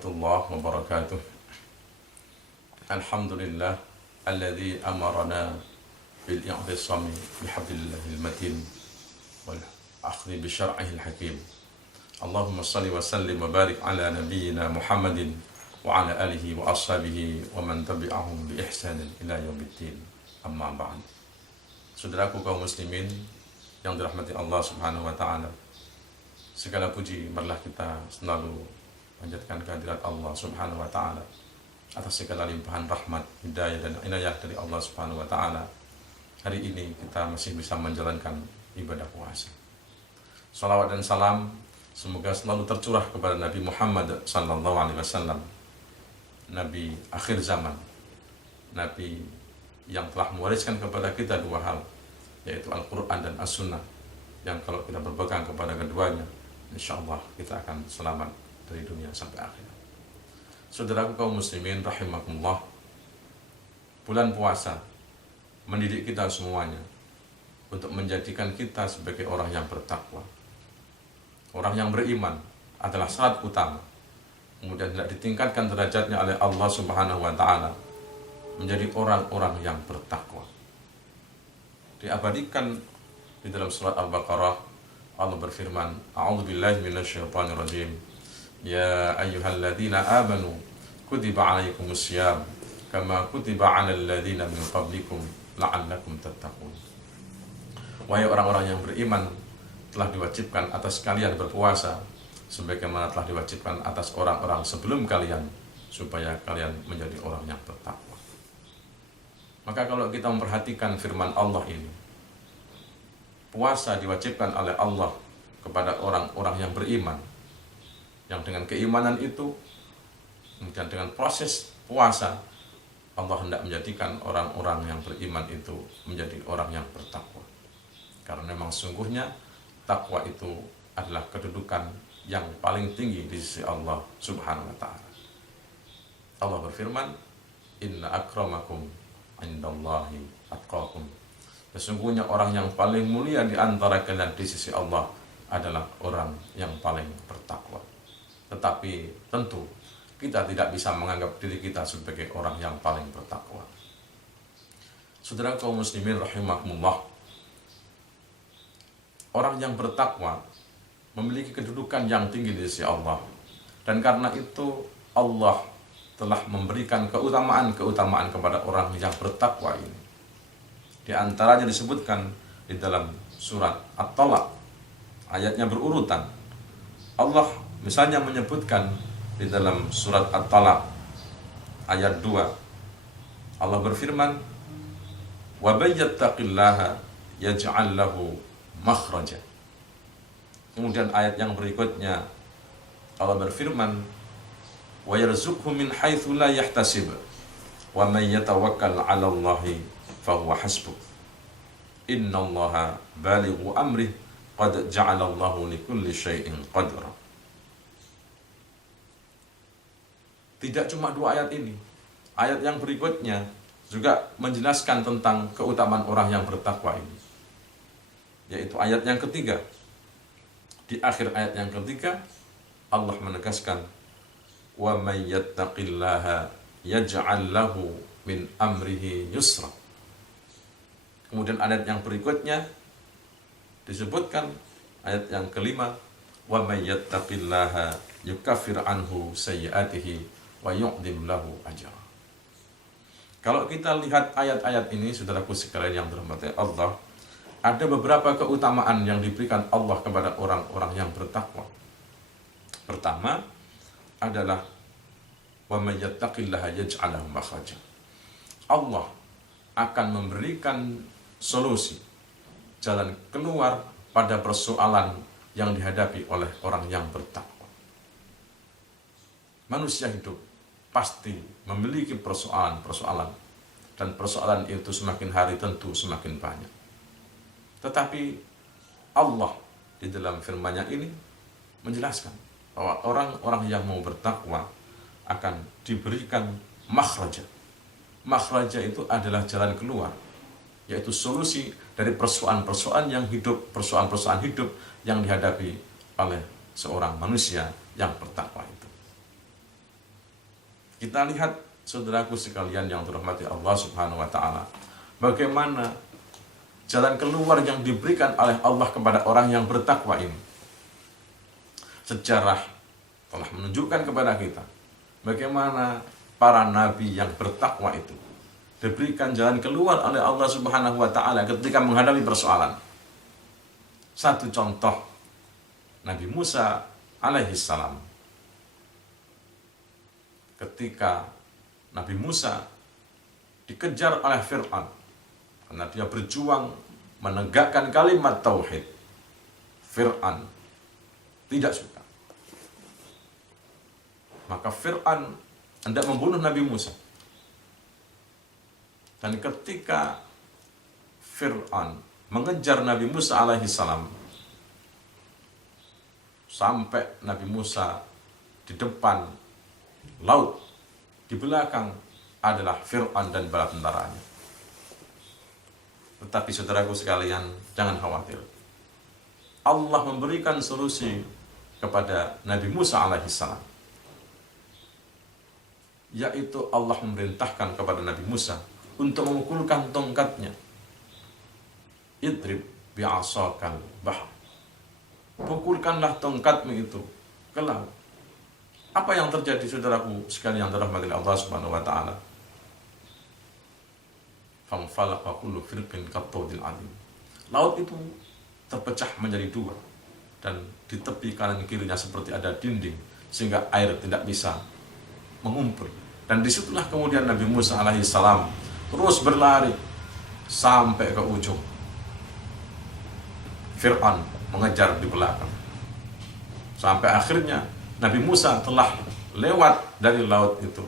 warahmatullahi wabarakatuh. Alhamdulillah alladzi amarana bil i'tisami bihablillahil matin wal akhdhi bi syar'ihil hakim. Allahumma shalli wa sallim wa barik ala nabiyyina Muhammadin wa ala alihi wa ashabihi wa man tabi'ahum bi ihsanin ila yaumiddin. Amma ba'd. Saudaraku kaum muslimin yang dirahmati Allah Subhanahu wa taala. Segala puji marilah kita selalu panjatkan kehadirat Allah Subhanahu wa taala atas segala limpahan rahmat, hidayah dan inayah dari Allah Subhanahu wa taala. Hari ini kita masih bisa menjalankan ibadah puasa. Salawat dan salam semoga selalu tercurah kepada Nabi Muhammad sallallahu alaihi wasallam, Nabi akhir zaman, Nabi yang telah mewariskan kepada kita dua hal, yaitu Al-Quran dan As-Sunnah, yang kalau kita berpegang kepada keduanya, insyaallah kita akan selamat dari dunia sampai akhir. Saudaraku kaum muslimin rahimakumullah, bulan puasa mendidik kita semuanya untuk menjadikan kita sebagai orang yang bertakwa. Orang yang beriman adalah syarat utama, kemudian tidak ditingkatkan derajatnya oleh Allah Subhanahu wa taala menjadi orang-orang yang bertakwa. Diabadikan di dalam surat Al-Baqarah, Allah berfirman, A'udzubillahi minasyaitonir rajim. Ya ayyuhalladzina amanu kutiba 'alaikumusiyam kama kutiba 'alal ladzina min qablikum la'allakum tattaqun. Wahai orang-orang yang beriman, telah diwajibkan atas kalian berpuasa sebagaimana telah diwajibkan atas orang-orang sebelum kalian, supaya kalian menjadi orang yang bertakwa. Maka kalau kita memperhatikan firman Allah ini, puasa diwajibkan oleh Allah kepada orang-orang yang beriman, yang dengan keimanan itu, kemudian dengan proses puasa, Allah hendak menjadikan orang-orang yang beriman itu menjadi orang yang bertakwa. Karena memang sungguhnya takwa itu adalah kedudukan yang paling tinggi di sisi Allah Subhanahu wa taala. Allah berfirman, Inna akramakum indallahi atqakum. Sesungguhnya orang yang paling mulia di antara kalian di sisi Allah adalah orang yang paling bertakwa. Tetapi tentu kita tidak bisa menganggap diri kita sebagai orang yang paling bertakwa. Saudara kaum muslimin rahimakumullah, orang yang bertakwa memiliki kedudukan yang tinggi di sisi Allah. Dan karena itu Allah telah memberikan keutamaan kepada orang yang bertakwa ini. Di antaranya disebutkan di dalam surat At-Talaq, ayatnya berurutan. Allah misalnya menyebutkan di dalam surat At-Talaq ayat 2, Allah berfirman, wa may yattaqillaha yaj'al lahu makhraja. Kemudian ayat yang berikutnya Allah berfirman, wa yarzuqhu min haitsu la yahtasib wa may yatawakkal 'ala Allahi fa huwa hasbuh. Innallaha balighu amrihi qad ja'ala Allahu likulli syai'in qadra. Tidak cuma dua ayat ini, ayat yang berikutnya juga menjelaskan tentang keutamaan orang yang bertakwa ini, yaitu ayat yang ketiga. Di akhir ayat yang ketiga Allah menegaskan, wa may yattaqillaha yaj'al lahu min amrihi yusra. Kemudian ayat yang berikutnya disebutkan, ayat yang kelima, wa may yattaqillaha yukaffir anhu sayyi'atihi wa yu'dim lahu ajra. Kalau kita lihat ayat-ayat ini, saudaraku sekalian yang dirahmati Allah, ada beberapa keutamaan yang diberikan Allah kepada orang-orang yang bertakwa. Pertama adalah wa may yattaqillaha yaj'al lahu makhraja. Allah akan memberikan solusi, jalan keluar pada persoalan yang dihadapi oleh orang yang bertakwa. Manusia hidup pasti memiliki persoalan-persoalan, dan persoalan itu semakin hari tentu semakin banyak. Tetapi Allah di dalam firman-Nya ini menjelaskan bahwa orang-orang yang mau bertakwa akan diberikan makhraja. Makhraja itu adalah jalan keluar, yaitu solusi dari persoalan-persoalan yang hidup, persoalan-persoalan hidup yang dihadapi oleh seorang manusia yang bertakwa itu. Kita lihat saudaraku sekalian yang dirahmati Allah Subhanahu wa taala, bagaimana jalan keluar yang diberikan oleh Allah kepada orang yang bertakwa ini. Sejarah telah menunjukkan kepada kita bagaimana para nabi yang bertakwa itu diberikan jalan keluar oleh Allah Subhanahu wa taala ketika menghadapi persoalan. Satu contoh, Nabi Musa alaihi salam. Ketika Nabi Musa dikejar oleh Fir'aun karena dia berjuang menegakkan kalimat tauhid, Fir'aun tidak suka. Maka Fir'aun hendak membunuh Nabi Musa. Dan ketika Fir'aun mengejar Nabi Musa alaihi salam sampai Nabi Musa di depan laut, di belakang adalah Fir'aun dan bala tentaranya. Tetapi saudaraku sekalian, jangan khawatir. Allah memberikan solusi kepada Nabi Musa alaihissalam, yaitu Allah memerintahkan kepada Nabi Musa untuk memukulkan tongkatnya. Idrib bi'asakal bahr. Pukulkanlah tongkatmu itu ke laut. Apa yang terjadi saudaraku sekalian yang dirahmati Allah Subhanahu wa taala? Famfalaqa kullu firqin kattawdil adim. Laut itu terpecah menjadi dua dan di tepi kanan kirinya seperti ada dinding sehingga air tidak bisa mengumpul. Dan disitulah kemudian Nabi Musa alaihissalam terus berlari sampai ke ujung. Fir'aun mengejar di belakang. Sampai akhirnya Nabi Musa telah lewat dari laut itu.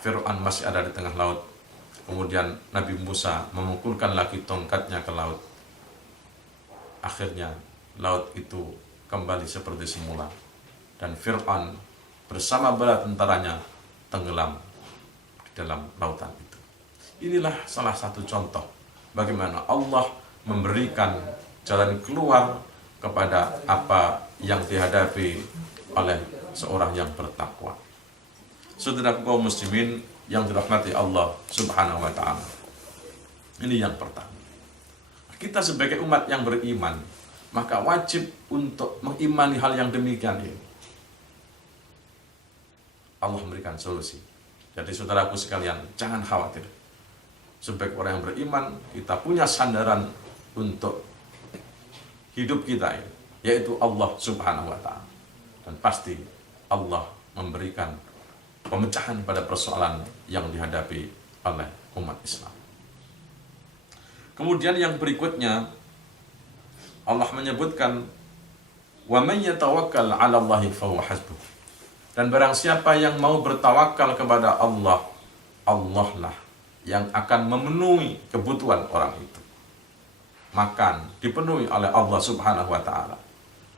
Fir'aun masih ada di tengah laut. Kemudian Nabi Musa memukulkan lagi tongkatnya ke laut. Akhirnya laut itu kembali seperti semula. Dan Fir'aun bersama bala tentaranya tenggelam di dalam lautan itu. Inilah salah satu contoh bagaimana Allah memberikan jalan keluar kepada apa yang dihadapi oleh seorang yang bertakwa. Saudara kaum muslimin yang dirahmati Allah Subhanahu wa taala. Ini yang pertama. Kita sebagai umat yang beriman, maka wajib untuk mengimani hal yang demikian ini. Allah memberikan solusi. Jadi saudaraku sekalian, jangan khawatir. Sebagai orang yang beriman, kita punya sandaran untuk hidup kita ini, yaitu Allah Subhanahu wa taala. Dan pasti Allah memberikan pemecahan pada persoalan yang dihadapi oleh umat Islam. Kemudian yang berikutnya Allah menyebutkan wa may yatawakkal 'ala Allahi fahuwa hasbuh. Dan barang siapa yang mau bertawakal kepada Allah, Allah lah yang akan memenuhi kebutuhan orang itu. Makan dipenuhi oleh Allah Subhanahu wa taala.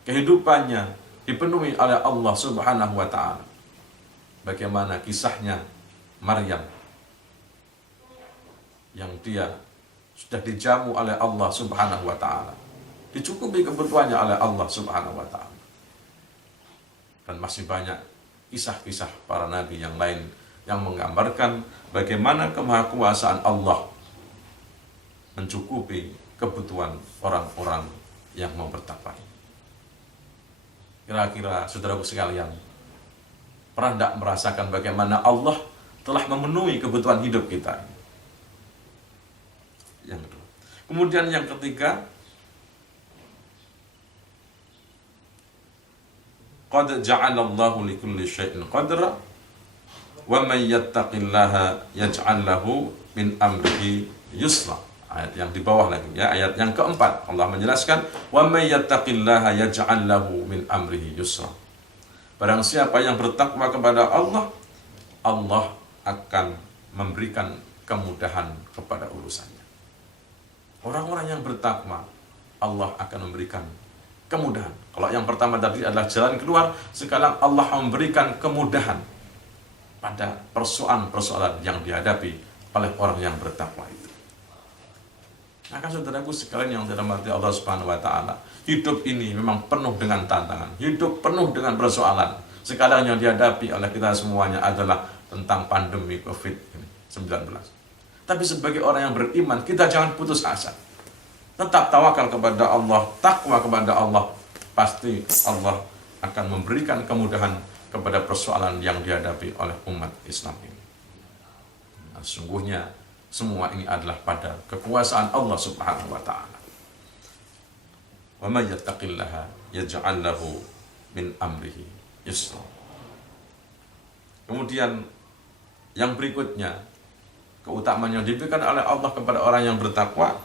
Kehidupannya dipenuhi oleh Allah Subhanahu wa taala. Bagaimana kisahnya Maryam yang dia sudah dijamu oleh Allah Subhanahu wa taala. Dicukupi kebutuhannya oleh Allah Subhanahu wa taala. Dan masih banyak kisah-kisah para nabi yang lain yang menggambarkan bagaimana kemahakuasaan Allah mencukupi kebutuhan orang-orang yang mau bertakwa. Kira-kira saudaraku sekalian, pernah tidak merasakan bagaimana Allah telah memenuhi kebutuhan hidup kita? Yang kedua. Kemudian yang ketiga, qad ja'alallahu likulli syai'in qadra wa may yattaqillaha yaj'al lahu min amrihi yusra. Ayat yang di bawah lagi ya, ayat yang keempat Allah menjelaskan wa may yattaqillaha yaj'al lahu min amrihi yusra. Barang siapa yang bertakwa kepada Allah, Allah akan memberikan kemudahan kepada urusannya. Orang-orang yang bertakwa, Allah akan memberikan kemudahan. Kalau yang pertama tadi adalah jalan keluar, sekarang Allah memberikan kemudahan pada persoalan-persoalan yang dihadapi oleh orang yang bertakwa itu. Maka saudaraku sekalian yang dirahmati Allah Subhanahu wa taala, hidup ini memang penuh dengan tantangan, hidup penuh dengan persoalan. sekarang yang dihadapi oleh kita semuanya adalah tentang pandemi COVID-19. Tapi sebagai orang yang beriman, kita jangan putus asa. Tetap tawakal kepada Allah, takwa kepada Allah. Pasti Allah akan memberikan kemudahan kepada persoalan yang dihadapi oleh umat Islam ini. Nah, sungguhnya semua ini adalah pada kekuasaan Allah Subhanahu wa taala. Wa may yattaqillaha yaj'al lahu min amrihi yusra. Kemudian yang berikutnya, keutamaan yang diberikan oleh Allah kepada orang yang bertakwa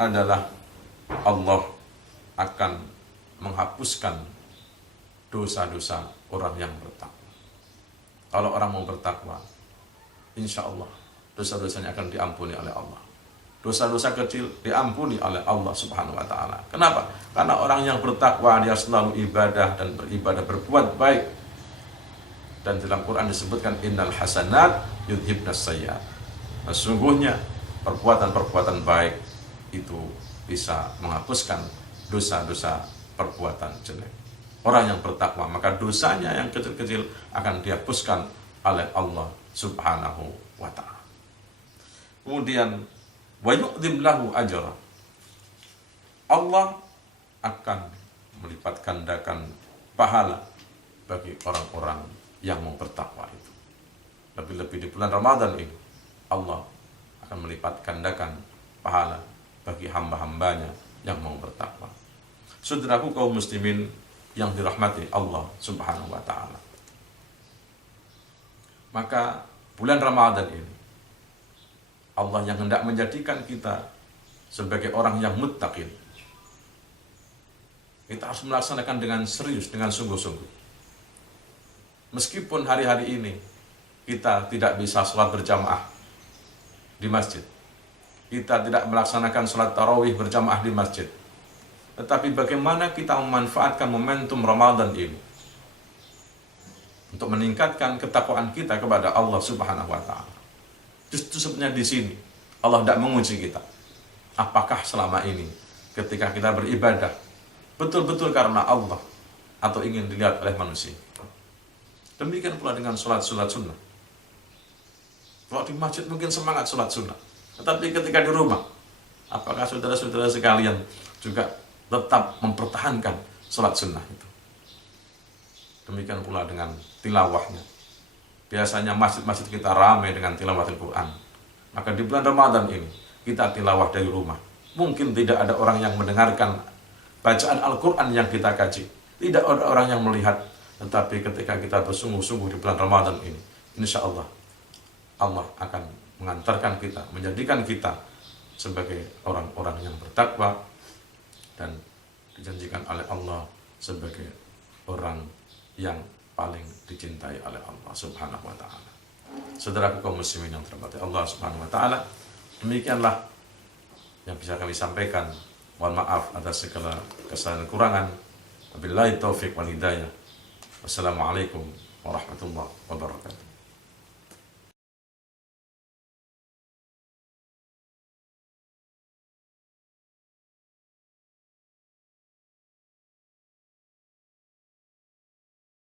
adalah Allah akan menghapuskan dosa-dosa orang yang bertakwa. Kalau orang mau bertakwa, insya Allah dosa-dosanya akan diampuni oleh Allah. Dosa-dosa kecil diampuni oleh Allah Subhanahu wa taala. Kenapa? Karena orang yang bertakwa dia selalu ibadah dan beribadah, berbuat baik. Dan dalam Quran disebutkan innal hasanat yudhibnas sayyi'at. Sesungguhnya perbuatan-perbuatan baik itu bisa menghapuskan dosa-dosa perbuatan jelek. Orang yang bertakwa, maka dosanya yang kecil-kecil akan dihapuskan oleh Allah Subhanahu wa taala. Kemudian wa yu'dhim lahu ajra. Allah akan melipat gandakan pahala bagi orang-orang yang mau bertakwa itu. Lebih-lebih di bulan Ramadan ini, Allah akan melipat gandakan pahala bagi hamba-hambanya yang mau bertakwa. Saudaraku kaum muslimin yang dirahmati Allah Subhanahu wa taala. Maka bulan Ramadan ini Allah yang hendak menjadikan kita sebagai orang yang muttaqin. Kita harus melaksanakan dengan serius, dengan sungguh-sungguh. Meskipun hari-hari ini kita tidak bisa sholat berjamaah di masjid, kita tidak melaksanakan sholat tarawih berjamaah di masjid, tetapi bagaimana kita memanfaatkan momentum Ramadan ini untuk meningkatkan ketakwaan kita kepada Allah Subhanahu wa taala. Justru sebenarnya di sini Allah tidak menguji kita. Apakah selama ini ketika kita beribadah betul-betul karena Allah atau ingin dilihat oleh manusia? Demikian pula dengan sholat-sholat sunnah. Kalau di masjid mungkin semangat sholat sunnah, tetapi ketika di rumah, apakah saudara-saudara sekalian juga tetap mempertahankan sholat sunnah itu? Demikian pula dengan tilawahnya. Biasanya masjid-masjid kita ramai dengan tilawatil Quran. Maka di bulan Ramadan ini kita tilawah dari rumah. Mungkin tidak ada orang yang mendengarkan bacaan Al-Quran yang kita kaji. Tidak ada orang yang melihat. Tetapi ketika kita bersungguh-sungguh di bulan Ramadan ini, insya Allah Allah akan mengantarkan kita, menjadikan kita sebagai orang-orang yang bertakwa dan dijanjikan oleh Allah sebagai orang yang paling dicintai oleh Allah Subhanahu wa taala. Saudaraku kaum muslimin yang terhormati Allah Subhanahu wa taala, demikianlah yang bisa kami sampaikan. Mohon maaf atas segala kesalahan dan kekurangan. Wabillahi taufik wal hidayah. Wassalamualaikum warahmatullahi wabarakatuh.